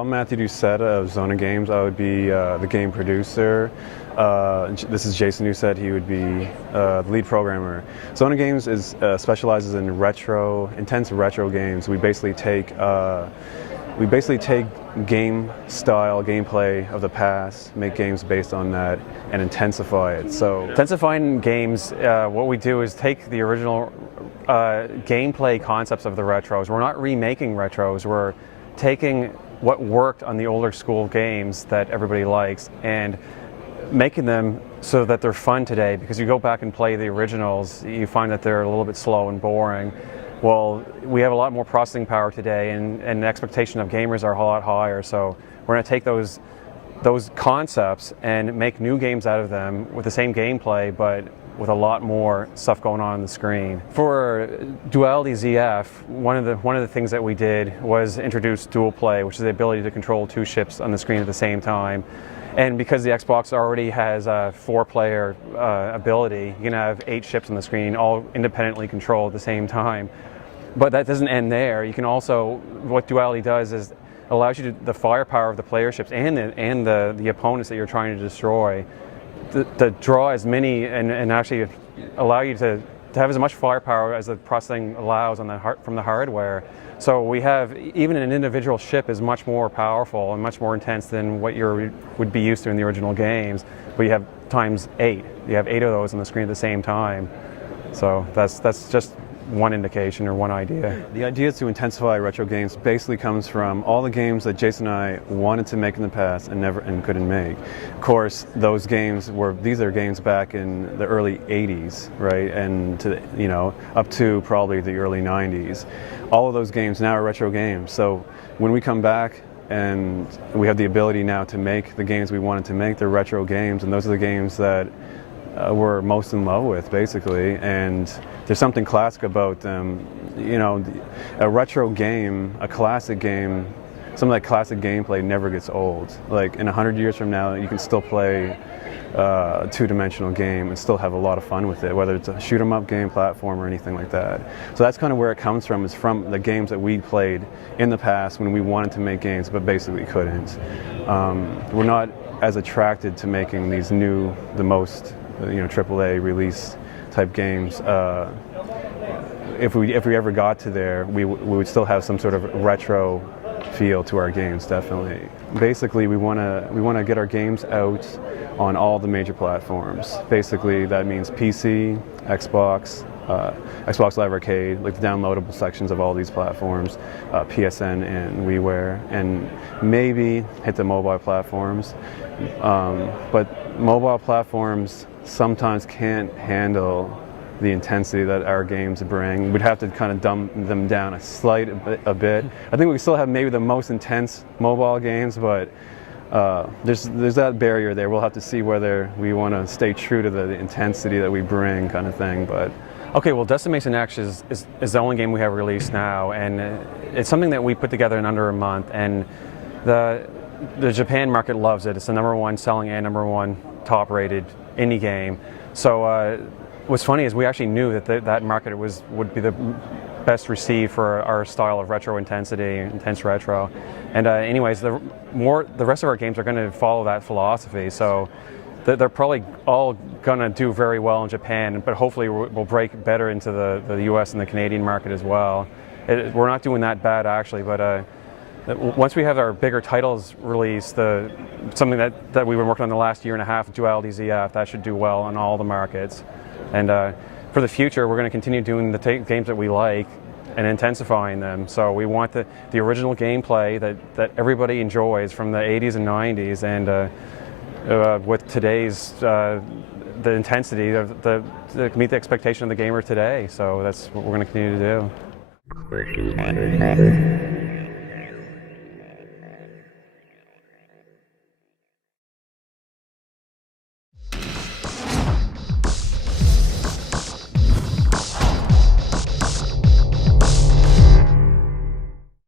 I'm Matthew Doucette of Xona Games. I would be the game producer. This is Jason Doucette. He would be the lead programmer. Xona Games specializes in intense retro games. We basically take game-style gameplay of the past, make games based on that, and intensify it. So, intensifying games, what we do is take the original gameplay concepts of the retros. We're not remaking retros. We're taking what worked on the older school games that everybody likes and making them so that they're fun today. Because you go back and play the originals, you find that they're a little bit slow and boring. Well, we have a lot more processing power today, and the expectation of gamers are a lot higher. So we're going to take those concepts and make new games out of them with the same gameplay, but with a lot more stuff going on the screen. For Duality ZF, one of the things that we did was introduce dual play, which is the ability to control two ships on the screen at the same time. And because the Xbox already has a 4-player ability, you can have 8 ships on the screen, all independently controlled at the same time. But that doesn't end there. You can also, what Duality does is allows you the firepower of the player ships and the opponents that you're trying to destroy to draw as many and actually allow you to have as much firepower as the processing allows from the hardware. So we have, even an individual ship is much more powerful and much more intense than what you would be used to in the original games. But you have times 8. You have 8 of those on the screen at the same time. So that's just one indication or one idea. The idea to intensify retro games basically comes from all the games that Jason and I wanted to make in the past and couldn't make. Of course, these are games back in the early 80s, right, and up to probably the early 90s. All of those games now are retro games. So when we come back and we have the ability now to make the games we wanted to make, they're retro games, and those are the games that we're most in love with, basically. And there's something classic about them. A retro game, a classic game, some of that classic gameplay never gets old. Like in 100 years from now, you can still play a 2-dimensional game and still have a lot of fun with it, whether it's a shoot-'em-up game, platform, or anything like that. So that's kind of where it comes from, is from the games that we played in the past when we wanted to make games but basically couldn't. We're not as attracted to making these the most AAA release type games. If we ever got to there, we would still have some sort of retro feel to our games, definitely. Basically, we want to get our games out on all the major platforms. Basically, that means PC, Xbox, Xbox Live Arcade, like the downloadable sections of all these platforms, PSN and WiiWare, and maybe hit the mobile platforms. But mobile platforms sometimes can't handle the intensity that our games bring. We'd have to kind of dumb them down a bit. I think we still have maybe the most intense mobile games, but there's that barrier there. We'll have to see whether we want to stay true to the intensity that we bring, kind of thing. But okay, well, Decimation X is the only game we have released now, and it's something that we put together in under a month, and the Japan market loves it. It's the #1 selling and #1 top-rated indie game. So what's funny is we actually knew that that market would be the best received for our style of retro intensity, intense retro. And anyways, the rest of our games are going to follow that philosophy. So they're probably all going to do very well in Japan, but hopefully we'll break better into the US and the Canadian market as well. We're not doing that bad, actually, but once we have our bigger titles released, something that we've been working on the last year and a half, Duality ZF, that should do well in all the markets. And for the future, we're going to continue doing the games that we like and intensifying them. So we want the original gameplay that everybody enjoys from the 80s and 90s, and with today's the intensity to meet the expectation of the gamer today. So that's what we're going to continue to do.